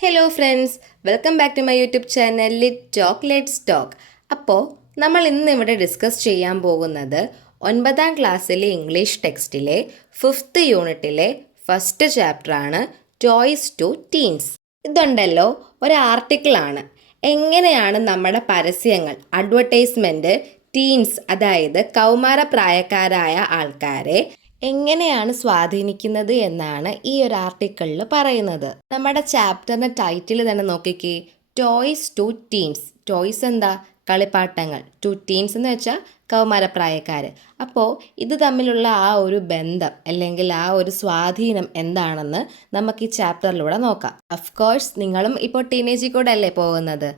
Hello friends, welcome back to my YouTube channel lit talk let's talk. അപ്പോൾ നമ്മൾ ഇന്ന് ഇവിടെ ഡിസ്കസ് ചെയ്യാൻ പോകുന്നത് 9ാം ക്ലാസ്സിലെ ഇംഗ്ലീഷ് ടെക്സ്റ്റിലെ 5th യൂണിറ്റിലെ ഫസ്റ്റ് ചാപ്റ്ററാണ് ടോയ്സ് ടു ടീൻസ്. ഇതുണ്ടല്ലോ ഒരു ആർട്ടിക്കിളാണ്. എങ്ങനെയാണ് നമ്മുടെ പരസ്യങ്ങൾ, അഡ്വർടൈസ്മെൻറ്റ് ടീൻസ്, അതായത് കൗമാരപ്രായക്കാരായ ആൾക്കാരെ എങ്ങനെയാണ് സ്വാധീനിക്കുന്നത് എന്നാണ് ഈ ഒരു ആർട്ടിക്കിളിൽ പറയുന്നത്. നമ്മുടെ ചാപ്റ്ററിന്റെ ടൈറ്റിൽ തന്നെ നോക്കിക്കേ, ടോയ്സ് ടു ടീൻസ്. ടോയ്സ് എന്താ? കളിപ്പാട്ടങ്ങൾ. ടു ടീൻസ് എന്ന് വെച്ചാൽ കൗമാരപ്രായക്കാർ. അപ്പോൾ ഇത് തമ്മിലുള്ള ആ ഒരു ബന്ധം അല്ലെങ്കിൽ ആ ഒരു സ്വാധീനം എന്താണെന്ന് നമുക്ക് ഈ ചാപ്റ്ററിലൂടെ നോക്കാം. അഫ്കോഴ്സ് നിങ്ങളും ഇപ്പോൾ ടീനേജിൽ കൂടെ അല്ലേ പോകുന്നത്.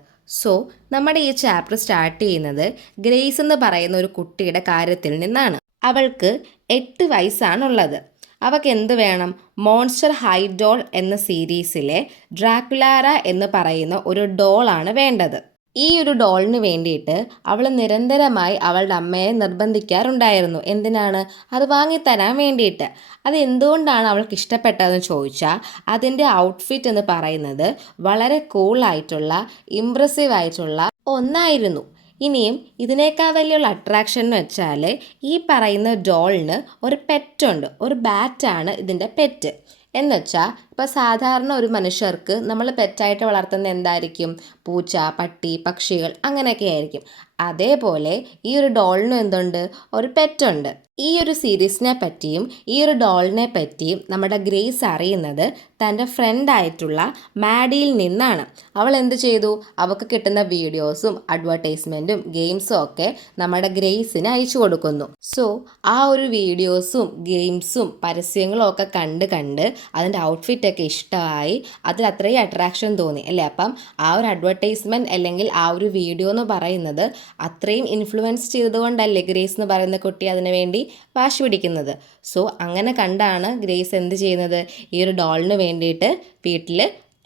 സോ നമ്മുടെ ഈ ചാപ്റ്റർ സ്റ്റാർട്ട് ചെയ്യുന്നത് ഗ്രേസ് എന്ന് പറയുന്ന ഒരു കുട്ടിയുടെ കാര്യത്തിൽ നിന്നാണ്. അവൾക്ക് 8 വയസ്സാണുള്ളത്. അവൾക്ക് എന്ത് വേണം? മോൺസ്റ്റർ ഹൈ ഡോൾ എന്ന സീരീസിലെ ഡ്രാക്കുലാര എന്ന് പറയുന്ന ഒരു ഡോളാണ് വേണ്ടത്. ഈ ഒരു ഡോളിന് വേണ്ടിയിട്ട് അവൾ നിരന്തരമായി അവളുടെ അമ്മയെ നിർബന്ധിക്കാറുണ്ടായിരുന്നു. എന്തിനാണ്? അത് വാങ്ങിത്തരാൻ വേണ്ടിയിട്ട്. അത് എന്തുകൊണ്ടാണ് അവൾക്ക് ഇഷ്ടപ്പെട്ടതെന്ന് ചോദിച്ചാൽ അതിൻ്റെ ഔട്ട്ഫിറ്റ് എന്ന് പറയുന്നത് വളരെ കൂളായിട്ടുള്ള, ഇംപ്രസീവ് ആയിട്ടുള്ള ഒന്നായിരുന്നു. ഇനിയും ഇതിനേക്കാൾ വലിയുള്ള അട്രാക്ഷൻ എന്ന് വെച്ചാൽ ഈ പറയുന്ന ഡോളിന് ഒരു പെറ്റുണ്ട്. ഒരു ബാറ്റാണ് ഇതിൻ്റെ പെറ്റ്. എന്നുവെച്ചാൽ ഇപ്പോൾ സാധാരണ ഒരു മനുഷ്യർക്ക് നമ്മൾ പെറ്റായിട്ട് വളർത്തുന്ന എന്തായിരിക്കും? പൂച്ച, പട്ടി, പക്ഷികൾ അങ്ങനെയൊക്കെ ആയിരിക്കും. അതേപോലെ ഈ ഒരു ഡോളിന് എന്തുണ്ട്? ഒരു പെറ്റുണ്ട്. ഈ ഒരു സീരീസിനെ പറ്റിയും ഈ ഒരു ഡോളിനെ പറ്റിയും നമ്മുടെ ഗ്രേസ് അറിയുന്നത് തൻ്റെ ഫ്രണ്ടായിട്ടുള്ള മാഡിയിൽ നിന്നാണ്. അവൾ എന്ത് ചെയ്തു? അവൾക്ക് കിട്ടുന്ന വീഡിയോസും അഡ്വർടൈസ്മെൻറ്റും ഗെയിംസും ഒക്കെ നമ്മുടെ ഗ്രേസിന് അയച്ചു കൊടുക്കുന്നു. സോ ആ ഒരു വീഡിയോസും ഗെയിംസും പരസ്യങ്ങളും ഒക്കെ കണ്ട് അതിൻ്റെ ഔട്ട്ഫിറ്റൊക്കെ ഇഷ്ടമായി. അതിൽ അത്രയും അട്രാക്ഷൻ തോന്നി അല്ലേ? അപ്പം ആ ഒരു അഡ്വർടൈസ്മെൻറ്റ് അല്ലെങ്കിൽ ആ ഒരു വീഡിയോ എന്ന് പറയുന്നത് അത്രയും ഇൻഫ്ലുവൻസ് ചെയ്തതുകൊണ്ടല്ലേ ഗ്രേസ് എന്ന് പറയുന്ന കുട്ടി അതിനു വേണ്ടി വാശി പിടിക്കുന്നത്. സോ അങ്ങനെ കണ്ടാണ് ഗ്രേസ് എന്ത് ചെയ്യുന്നത്? ഈ ഒരു ഡോളിന് വേണ്ടിയിട്ട് വീട്ടിൽ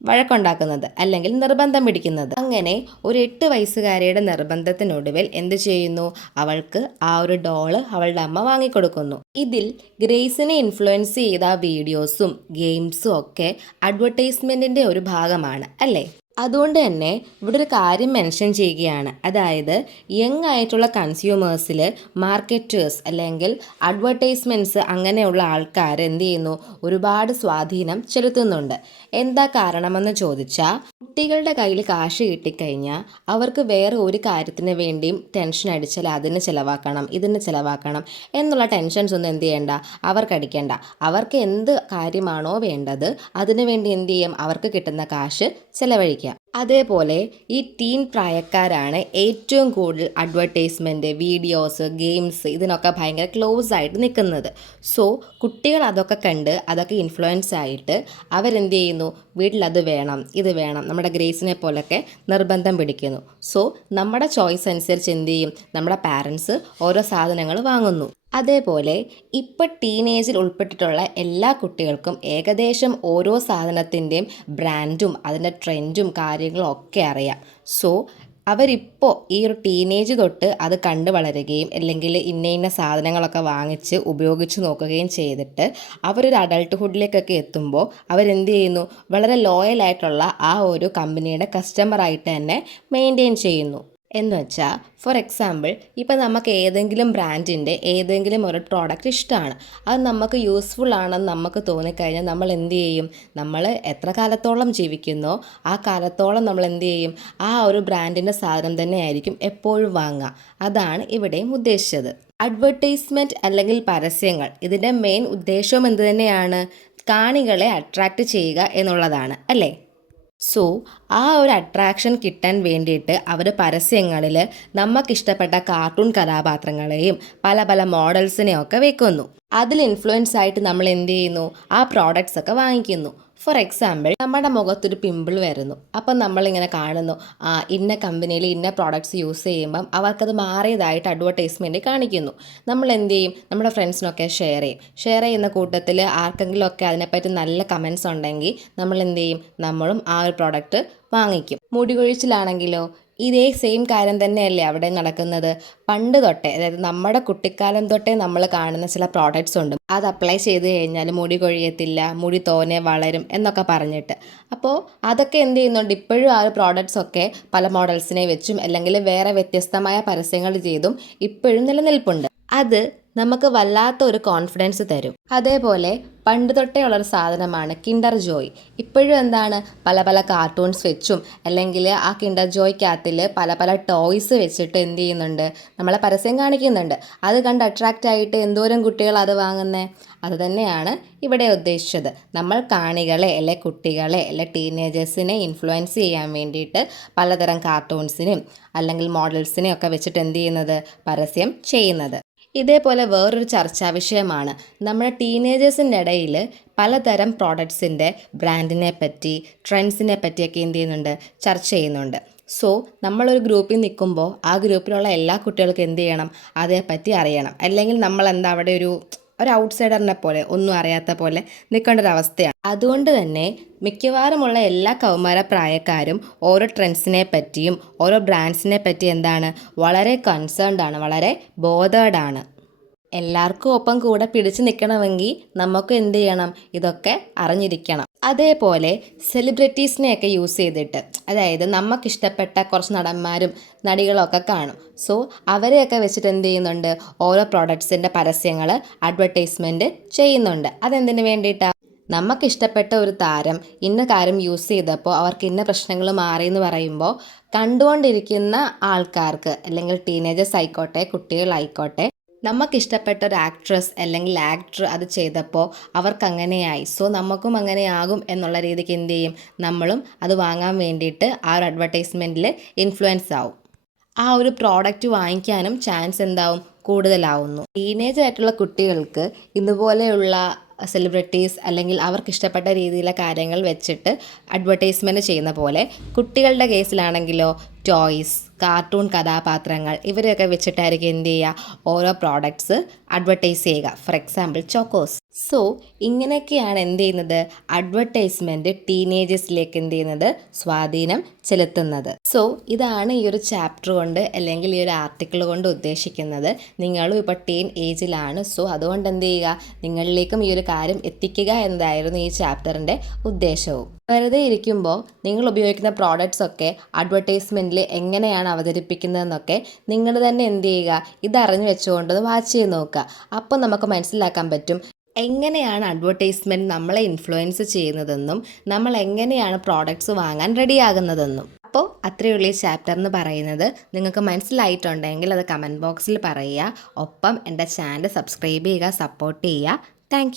വഴക്കുണ്ടാക്കുന്നത് അല്ലെങ്കിൽ നിർബന്ധം പിടിക്കുന്നത്. അങ്ങനെ ഒരു 8 വയസ്സുകാരിയുടെ നിർബന്ധത്തിനൊടുവിൽ എന്ത് ചെയ്യുന്നു? അവൾക്ക് ആ ഒരു ഡോള് അവളുടെ അമ്മ വാങ്ങിക്കൊടുക്കുന്നു. ഇതിൽ ഗ്രേസിനെ ഇൻഫ്ലുവൻസ് ചെയ്ത വീഡിയോസും ഗെയിംസും ഒക്കെ അഡ്വർടൈസ്മെൻറ്റിൻ്റെ ഒരു ഭാഗമാണ് അല്ലേ? അതുകൊണ്ട് തന്നെ ഇവിടെ ഒരു കാര്യം മെൻഷൻ ചെയ്യുകയാണ്. അതായത് യങ് ആയിട്ടുള്ള കൺസ്യൂമേഴ്സിൽ മാർക്കറ്റേഴ്സ് അല്ലെങ്കിൽ അഡ്വർടൈസ്മെൻറ്റ്സ് അങ്ങനെയുള്ള ആൾക്കാർ എന്ത് ചെയ്യുന്നു? ഒരുപാട് സ്വാധീനം ചെലുത്തുന്നുണ്ട്. എന്താ കാരണമെന്ന് ചോദിച്ചാൽ കുട്ടികളുടെ കയ്യിൽ കാശ് കിട്ടിക്കഴിഞ്ഞാൽ അവർക്ക് വേറെ ഒരു കാര്യത്തിന് വേണ്ടിയും ടെൻഷൻ അടിച്ചാൽ അതിന് ചിലവാക്കണം, ഇതിന് ചിലവാക്കണം എന്നുള്ള ടെൻഷൻസ് ഒന്നും എന്ത് ചെയ്യണ്ട, അവർക്കടിക്കേണ്ട. അവർക്ക് എന്ത് കാര്യമാണോ വേണ്ടത് അതിനു വേണ്ടി എന്ത് ചെയ്യും? അവർക്ക് കിട്ടുന്ന കാശ് ചിലവഴിക്കുക. അതേപോലെ ഈ ടീൻ പ്രായക്കാരാണ് ഏറ്റവും കൂടുതൽ അഡ്വർടൈസ്മെൻറ്റ്, വീഡിയോസ്, ഗെയിംസ് ഇതിനൊക്കെ ഭയങ്കര ക്ലോസ് ആയിട്ട് നിൽക്കുന്നത്. സോ കുട്ടികൾ അതൊക്കെ കണ്ട് അതൊക്കെ ഇൻഫ്ലുവൻസ് ആയിട്ട് അവരെന്ത് ചെയ്യുന്നു? വീട്ടിലത് വേണം, ഇത് വേണം, നമ്മുടെ ഗ്രേസിനെ പോലൊക്കെ നിർബന്ധം പിടിക്കുന്നു. സോ നമ്മുടെ ചോയ്സ് അനുസരിച്ച് എന്ത് ചെയ്യും? നമ്മുടെ പാരൻസ് ഓരോ സാധനങ്ങൾ വാങ്ങുന്നു. അതേപോലെ ഇപ്പോൾ ടീനേജിൽ ഉൾപ്പെട്ടിട്ടുള്ള എല്ലാ കുട്ടികൾക്കും ഏകദേശം ഓരോ സാധനത്തിൻ്റെയും ബ്രാൻഡും അതിൻ്റെ ട്രെൻഡും കാര്യങ്ങളും ഒക്കെ അറിയാം. സോ അവരിപ്പോൾ ഈ ഒരു ടീനേജ് തൊട്ട് അത് കണ്ടു വളരുകയും അല്ലെങ്കിൽ ഇന്ന സാധനങ്ങളൊക്കെ വാങ്ങിച്ച് ഉപയോഗിച്ച് നോക്കുകയും ചെയ്തിട്ട് അവരൊരു അഡൾട്ട്ഹുഡിലേക്കൊക്കെ എത്തുമ്പോൾ അവരെന്ത് ചെയ്യുന്നു? വളരെ ലോയലായിട്ടുള്ള ആ ഒരു കമ്പനിയുടെ കസ്റ്റമറായിട്ട് തന്നെ മെയിൻറ്റെയിൻ ചെയ്യുന്നു. എന്ന് വെച്ചാൽ ഫോർ എക്സാമ്പിൾ ഇപ്പം നമുക്ക് ഏതെങ്കിലും ബ്രാൻഡിൻ്റെ ഏതെങ്കിലും ഒരു പ്രോഡക്റ്റ് ഇഷ്ടമാണ്, അത് നമുക്ക് യൂസ്ഫുൾ ആണെന്ന് നമുക്ക് തോന്നിക്കഴിഞ്ഞാൽ നമ്മൾ എന്ത് ചെയ്യും? നമ്മൾ എത്ര കാലത്തോളം ജീവിക്കുന്നോ ആ കാലത്തോളം നമ്മൾ എന്ത് ചെയ്യും? ആ ഒരു ബ്രാൻഡിൻ്റെ സാധനം തന്നെയായിരിക്കും എപ്പോഴും വാങ്ങുക. അതാണ് ഇവിടെയും ഉദ്ദേശിച്ചത്. അഡ്വർടൈസ്മെൻറ്റ് അല്ലെങ്കിൽ പരസ്യങ്ങൾ ഇതിൻ്റെ മെയിൻ ഉദ്ദേശവും എന്ത് തന്നെയാണ്? കാണികളെ അട്രാക്റ്റ് ചെയ്യുക എന്നുള്ളതാണ് അല്ലേ? സോ ആ ഒരു അട്രാക്ഷൻ കിട്ടാൻ വേണ്ടിയിട്ട് അവർ പരസ്യങ്ങളിൽ നമുക്കിഷ്ടപ്പെട്ട കാർട്ടൂൺ കഥാപാത്രങ്ങളെയും പല പല മോഡൽസിനെയൊക്കെ വെക്കുന്നു. അതിൽ ഇൻഫ്ലുവൻസ് ആയിട്ട് നമ്മൾ എന്ത് ചെയ്യുന്നു? ആ പ്രോഡക്റ്റ്സ് ഒക്കെ വാങ്ങിക്കുന്നു. ഫോർ എക്സാമ്പിൾ നമ്മുടെ മുഖത്തൊരു പിമ്പിൾ വരുന്നു. അപ്പം നമ്മളിങ്ങനെ കാണുന്നു ഇന്ന കമ്പനിയിൽ ഇന്ന പ്രോഡക്റ്റ്സ് യൂസ് ചെയ്യുമ്പം അവർക്കത് മാറിയതായിട്ട് അഡ്വർടൈസ്മെൻറ്റ് കാണിക്കുന്നു. നമ്മൾ എന്ത് ചെയ്യും? നമ്മുടെ ഫ്രണ്ട്സിനൊക്കെ ഷെയർ ചെയ്യും. ഷെയർ ചെയ്യുന്ന കൂട്ടത്തിൽ ആർക്കെങ്കിലുമൊക്കെ അതിനെപ്പറ്റി നല്ല കമൻസ് ഉണ്ടെങ്കിൽ നമ്മൾ എന്ത് ചെയ്യും? നമ്മളും ആ ഒരു പ്രോഡക്റ്റ് വാങ്ങിക്കും. മുടി കൊഴിച്ചിലാണെങ്കിലോ ഇതേ സെയിം കാര്യം തന്നെയല്ലേ അവിടെ നടക്കുന്നത്. പണ്ട് തൊട്ടേ, അതായത് നമ്മുടെ കുട്ടിക്കാലം തൊട്ടേ നമ്മൾ കാണുന്ന ചില പ്രോഡക്റ്റ്സ് ഉണ്ട്, അത് അപ്ലൈ ചെയ്ത് കഴിഞ്ഞാൽ മുടി കൊഴിയത്തില്ല, മുടി തോനെ വളരും എന്നൊക്കെ പറഞ്ഞിട്ട്. അപ്പോൾ അതൊക്കെ എന്ത് ചെയ്യുന്നുണ്ട്, ഇപ്പോഴും ആ ഒരു പ്രോഡക്റ്റ്സ് ഒക്കെ പല മോഡൽസിനെ വെച്ചും അല്ലെങ്കിൽ വേറെ വ്യത്യസ്തമായ പരസ്യങ്ങൾ ചെയ്തും ഇപ്പോഴും നിലനിൽപ്പുണ്ട്. അത് നമുക്ക് വല്ലാത്ത ഒരു കോൺഫിഡൻസ് തരും. അതേപോലെ പണ്ട് തൊട്ടേ ഉള്ളൊരു സാധനമാണ് കിൻഡർ ജോയ്. ഇപ്പോഴും എന്താണ്, പല പല കാർട്ടൂൺസ് വെച്ചും അല്ലെങ്കിൽ ആ കിൻഡർ ജോയ്ക്കകത്തിൽ പല പല ടോയ്സ് വെച്ചിട്ട് എന്ത് ചെയ്യുന്നുണ്ട്, നമ്മളെ പരസ്യം കാണിക്കുന്നുണ്ട്. അത് കണ്ട് അട്രാക്റ്റ് ആയിട്ട് എന്തോരം കുട്ടികൾ അത് വാങ്ങുന്നത്. അത് തന്നെയാണ് ഇവിടെ ഉദ്ദേശിച്ചത്. നമ്മൾ കാണികളെ അല്ലെ കുട്ടികളെ അല്ലെ ടീനേജേഴ്സിനെ ഇൻഫ്ലുവൻസ് ചെയ്യാൻ വേണ്ടിയിട്ട് പലതരം കാർട്ടൂൺസിനും അല്ലെങ്കിൽ മോഡൽസിനെയും ഒക്കെ വെച്ചിട്ട് എന്ത് ചെയ്യുന്നത്, പരസ്യം ചെയ്യുന്നത്. ഇതേപോലെ വേറൊരു ചർച്ചാ വിഷയമാണ് നമ്മുടെ ടീനേജേഴ്സിൻ്റെ ഇടയിൽ പലതരം പ്രോഡക്ട്സിൻ്റെ ബ്രാൻഡിനെ പറ്റി, ട്രെൻഡ്സിനെ പറ്റിയൊക്കെ എന്ത് ചെയ്യുന്നുണ്ട്, ചർച്ച ചെയ്യുന്നുണ്ട്. സോ നമ്മളൊരു ഗ്രൂപ്പിൽ നിൽക്കുമ്പോൾ ആ ഗ്രൂപ്പിലുള്ള എല്ലാ കുട്ടികൾക്കും എന്ത് ചെയ്യണം, അതേപ്പറ്റി അറിയണം. അല്ലെങ്കിൽ നമ്മൾ എന്താ അവിടെ ഒരു ഔട്ട്സൈഡറിനെ പോലെ, ഒന്നും അറിയാത്ത പോലെ നിൽക്കേണ്ട ഒരു അവസ്ഥയാണ്. അതുകൊണ്ട് തന്നെ മിക്കവാറുമുള്ള എല്ലാ കൗമാര പ്രായക്കാരും ഓരോ ട്രെൻഡ്സിനെ പറ്റിയും ഓരോ ബ്രാൻഡ്സിനെ പറ്റി എന്താണ്, വളരെ കൺസേൺഡ് ആണ്, വളരെ ബോധേഡാണ്. എല്ലാവർക്കും ഒപ്പം കൂടെ പിടിച്ചു നിൽക്കണമെങ്കിൽ നമുക്ക് എന്ത് ചെയ്യണം, ഇതൊക്കെ അറിഞ്ഞിരിക്കണം. അതേപോലെ സെലിബ്രിറ്റീസിനെയൊക്കെ യൂസ് ചെയ്തിട്ട്, അതായത് നമുക്കിഷ്ടപ്പെട്ട കുറച്ച് നടന്മാരും നടികളൊക്കെ കാണും. സോ അവരെയൊക്കെ വെച്ചിട്ട് എന്ത് ചെയ്യുന്നുണ്ട്, ഓരോ പ്രോഡക്ട്സിൻ്റെ പരസ്യങ്ങൾ, അഡ്വർടൈസ്മെൻറ്റ് ചെയ്യുന്നുണ്ട്. അതെന്തിനു വേണ്ടിയിട്ടാണ്, നമുക്കിഷ്ടപ്പെട്ട ഒരു താരം ഇന്ന കാര്യം യൂസ് ചെയ്തപ്പോൾ അവർക്ക് ഇന്ന പ്രശ്നങ്ങൾ മാറി എന്ന് പറയുമ്പോൾ കണ്ടുകൊണ്ടിരിക്കുന്ന ആൾക്കാർക്ക്, അല്ലെങ്കിൽ ടീനേജേഴ്സ് ആയിക്കോട്ടെ കുട്ടികളായിക്കോട്ടെ, നമുക്കിഷ്ടപ്പെട്ട ഒരു ആക്ട്രസ് അല്ലെങ്കിൽ ആക്ടർ അത് ചെയ്തപ്പോൾ അവർക്ക് അങ്ങനെയായി, സോ നമുക്കും അങ്ങനെയാകും എന്നുള്ള രീതിക്ക് എന്ത് ചെയ്യും, നമ്മളും അത് വാങ്ങാൻ വേണ്ടിയിട്ട് ആ ഒരു അഡ്വർടൈസ്മെൻറ്റിൽ ഇൻഫ്ലുവൻസ് ആവും. ആ ഒരു പ്രോഡക്റ്റ് വാങ്ങിക്കാനും ചാൻസ് എന്താവും, കൂടുതലാവുന്നു. ടീനേജ് ആയിട്ടുള്ള കുട്ടികൾക്ക് ഇതുപോലെയുള്ള സെലിബ്രിറ്റീസ് അല്ലെങ്കിൽ അവർക്ക് ഇഷ്ടപ്പെട്ട രീതിയിലെ കാര്യങ്ങൾ വെച്ചിട്ട് അഡ്വർടൈസ്മെൻറ്റ് ചെയ്യുന്ന പോലെ, കുട്ടികളുടെ കേസിലാണെങ്കിലോ ടോയ്സ്, കാർട്ടൂൺ കഥാപാത്രങ്ങൾ ഇവരെയൊക്കെ വെച്ചിട്ടായിരിക്കും എന്ത് ചെയ്യുക, ഓരോ പ്രോഡക്ട്സ് അഡ്വർടൈസ് ചെയ്യുക. For example Chocos. സോ ഇങ്ങനെയൊക്കെയാണ് എന്ത് ചെയ്യുന്നത്, അഡ്വർടൈസ്മെൻറ്റ് ടീനേജേഴ്സിലേക്ക് എന്ത് ചെയ്യുന്നത്, സ്വാധീനം ചെലുത്തുന്നത്. സോ ഇതാണ് ഈ ഒരു ചാപ്റ്റർ കൊണ്ട് അല്ലെങ്കിൽ ഈ ഒരു ആർട്ടിക്കിൾ കൊണ്ട് ഉദ്ദേശിക്കുന്നത്. നിങ്ങളും ഇപ്പോൾ ടീൻ ഏജിലാണ്. സോ അതുകൊണ്ട് എന്ത് ചെയ്യുക, നിങ്ങളിലേക്കും ഈ ഒരു കാര്യം എത്തിക്കുക എന്നതായിരുന്നു ഈ ചാപ്റ്ററിൻ്റെ ഉദ്ദേശവും. വെറുതെ ഇരിക്കുമ്പോൾ നിങ്ങൾ ഉപയോഗിക്കുന്ന പ്രോഡക്റ്റ്സ് ഒക്കെ അഡ്വർടൈസ്മെൻറ്റിൽ എങ്ങനെയാണ് അവതരിപ്പിക്കുന്നതെന്നൊക്കെ നിങ്ങൾ തന്നെ എന്ത് ചെയ്യുക, ഇതറിഞ്ഞു വെച്ചുകൊണ്ട് വാച്ച് ചെയ്ത് നോക്കുക. അപ്പോൾ നമുക്ക് മനസ്സിലാക്കാൻ പറ്റും എങ്ങനെയാണ് അഡ്വർടൈസ്മെൻറ്റ് നമ്മളെ ഇൻഫ്ലുവൻസ് ചെയ്യുന്നതെന്നും നമ്മൾ എങ്ങനെയാണ് പ്രോഡക്റ്റ്സ് വാങ്ങാൻ റെഡിയാകുന്നതെന്നും. അപ്പോൾ അത്രയേ ഉള്ളൂ ഈ ചാപ്റ്റർ എന്ന് പറയുന്നത്. നിങ്ങൾക്ക് മനസ്സിലായിട്ടുണ്ടെങ്കിൽ അത് കമൻറ്റ് ബോക്സിൽ പറയുക. ഒപ്പം എൻ്റെ ചാനൽ സബ്സ്ക്രൈബ് ചെയ്യുക, സപ്പോർട്ട് ചെയ്യുക. താങ്ക്